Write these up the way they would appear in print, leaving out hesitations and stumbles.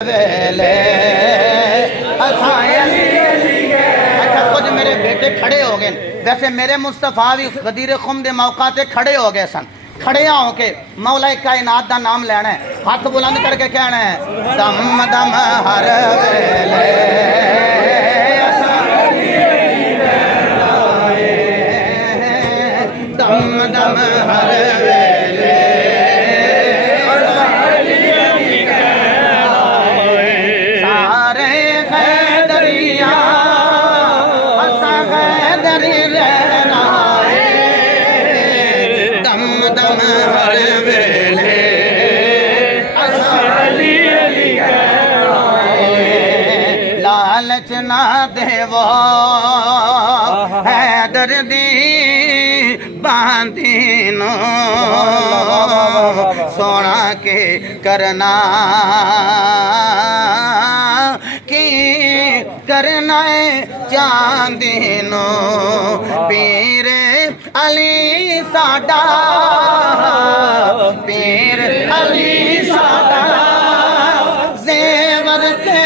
अच्छा कुछ मेरे बेटे खड़े हो गए। वैसे मेरे मुस्तफा भी गदीर खुम दे मौका ते खड़े हो गए सन। खड़े होके मौला कायनात दा नाम लेना है, हाथ बुलंद करके कहना है दम दम हर वेले दम दम हर वेले लालच ना देवो हैदर दी बांधीनो सोना के करना की करना चांदीनो पीर अली साडा पीर अली साडा जेवर ते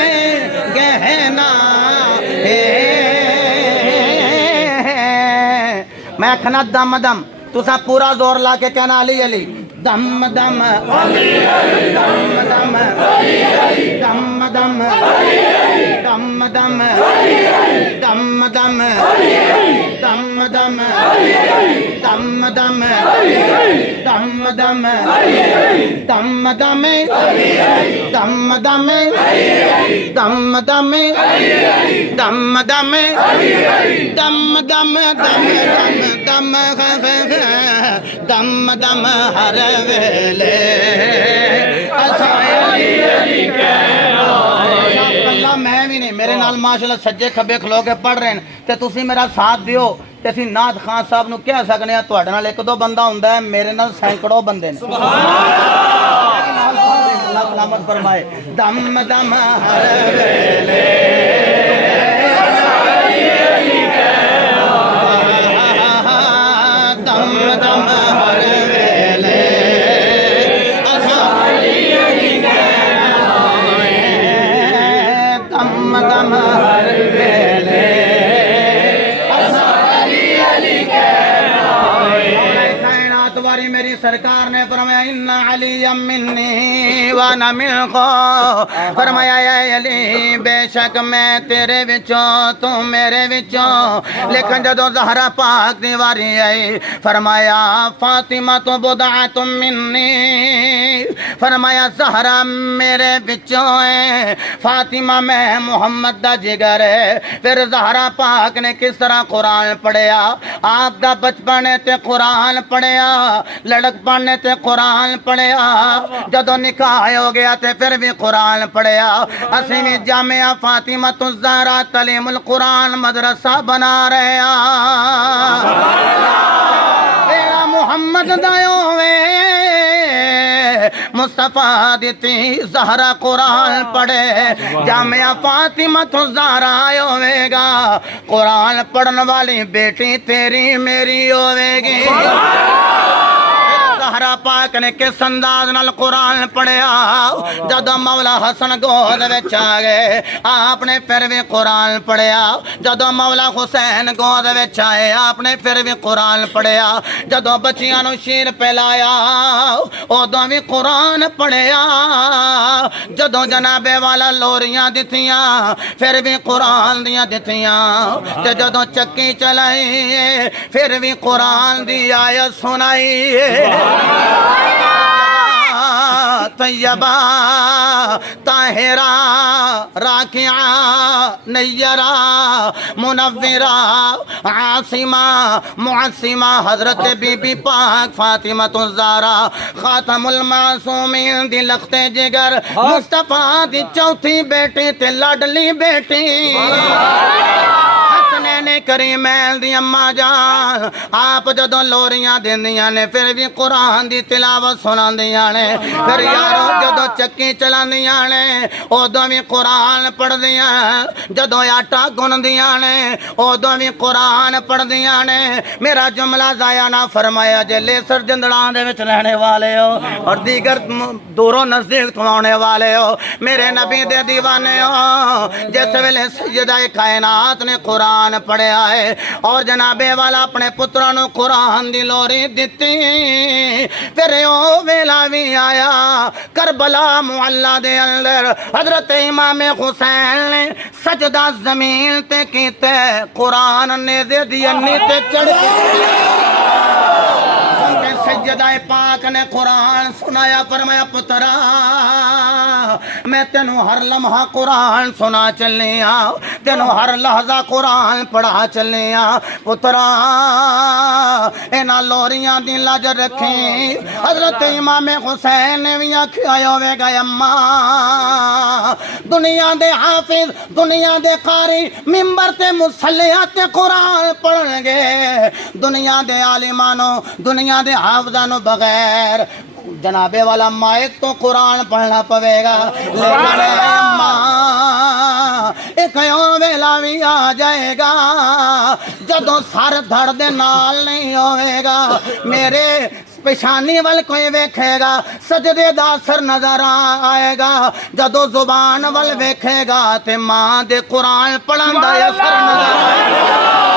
गहना मैं खना दम दम तुसा पूरा जोर ला के कहना अली अली दम दम अली अली दम दम अली अली दम दम अली अली दम दम अली अली दम दम अली अली दम दम अली अली दम दम अली अली दम दम अली अली दम दम अली अली दम दम अली अली दम दम अली अली दम दम अली अली दम दम दम दम दम दम हर वेले अल्लाह मैं भी नहीं मेरे नाल माशाल्लाह सज्जे खब्बे खलो के पढ़ रहे हैं ते तुसी मेरा साथ दियो ते असीं नाथ खान साहब नूं कह सकने आ तुहाडे नाल एक दो बंदा हुंदा है मेरे नाल सैकड़ों बंदे ने अल्लाह सलामत फरमाए दम दम हर वेले दम दम हर वेले दम दम हर वेले कायनात वाली मेरी सरकार ने फरमाया इन्ना अली मिन्नी व न मिनको फरमाया अली बेशक मैं तेरे विचों तू मेरे विचों लेकिन जदों ज़हरा पाक दी वारी आई फरमाया फातिमा तो बुदा तुम मिन्नी फरमाया ज़हरा मेरे विचों है फातिमा मैं मुहम्मद दा जिगर है। फिर ज़हरा पाक ने किस तरह कुरान पढ़िया आप दा बचपन ते कुरान पढ़िया लड़कपन ते कुरान पढ़िया जदों निकाह हो गया ते फिर भी कुरान पढ़िया असीं भी जामिया फातिमा तो ज़हरा तलीमुल कुरान मदरसा बना रहे तेरा मुहम्मद दायो वे मुस्तफा दिती ज़हरा कुरान पढ़े जामिया फातिमा तो ज़हरा होवेगा कुरान पढ़ने वाली बेटी तेरी मेरी होवेगी। ज़हरा पाक ने किस अंदाज नाल कुरान पढ़िया जदों मौला हसन गोद विच आ गए आपने फिर भी कुरान पढ़िया जदों मौला हुसैन गोद विच आए आपने फिर भी कुरान पढ़िया जदों बच्चियां नूं शीर पिलाया उदों भी कुरान पढ़िया जदों जनाबे वाला लोरियां दित्तियां फिर भी कुरान दियां दित्तियां ते जदों चक्की चलाई फिर भी कुरान दी आयत सुनाई तैयबा ताहिरा राकिया नैयरा मुनव्विरा आसिमा मुअस्सिमा हजरत बीबी पाक फातिमा तो ज़हरा खातमुल मासूमीन दी लखते जिगर मुस्तफा दी चौथी बेटी ते लाडली बेटी हसनैन हुसैन करीमैल दी अम्मा जान आप जदों लोरियां दिंदियां ने फिर भी कुरान दी तिलावत सुनांदियां ने फिर यारो जदों चक्की चलांदियां ने उदों भी कुरान पढ़दियां जदों आटा गुनदियां ने उदों भी कुरान पढ़दियां ने मेरा जुमला जाया ना फरमाया जे लेसर जंदड़ां दे विच रहने वाले हो और दीगर दूरों नजदीक तो आने वाले हो मेरे नबी दे दीवाने हो जिस वेले सैयदा कायनात ने कुरान पढ़िया है और जनाबे वाला अपने पुत्रों को कुरान दी लोरी दिती फिर ओ वेला भी आया करबला मुहल्ला दे अंदर हजरत इमाम हुसैन ने सजदा जमीन ते कीते कुरान ने दे दिया नीचे चढ़ के सैयदा पाक ने कुरान सुनाया फरमाया पुत्रा मैं तेनू हर लम्हा कुरान सुना चलने तेनू हर लहजा कुरान पढ़ा चलने पुत्रा इन्हां लोरियां दी लज रखी हजरत इमाम हुसैन ने भी आखिया होवेगा अम्मा दुनिया दे हाफिज दुनिया दे कारी मिंबर ते मुसल्लियां ते कुरान पढ़णगे दुनिया दे आलिमानो दुनिया दे हाफिजानो बगैर जनाबे वाला माइक तो कुरान पढ़ना पवेगा लेकिन अम्मा एक वेला भी आ जाएगा जदों सर धड़ दे नाल नहीं होएगा मेरे पेशानी वाल कोई वेखेगा सजदे दा असर नजर आएगा जदों जुबान वाल वेखेगा ते मां दे कुरान पढ़न दा असर नजर आएगा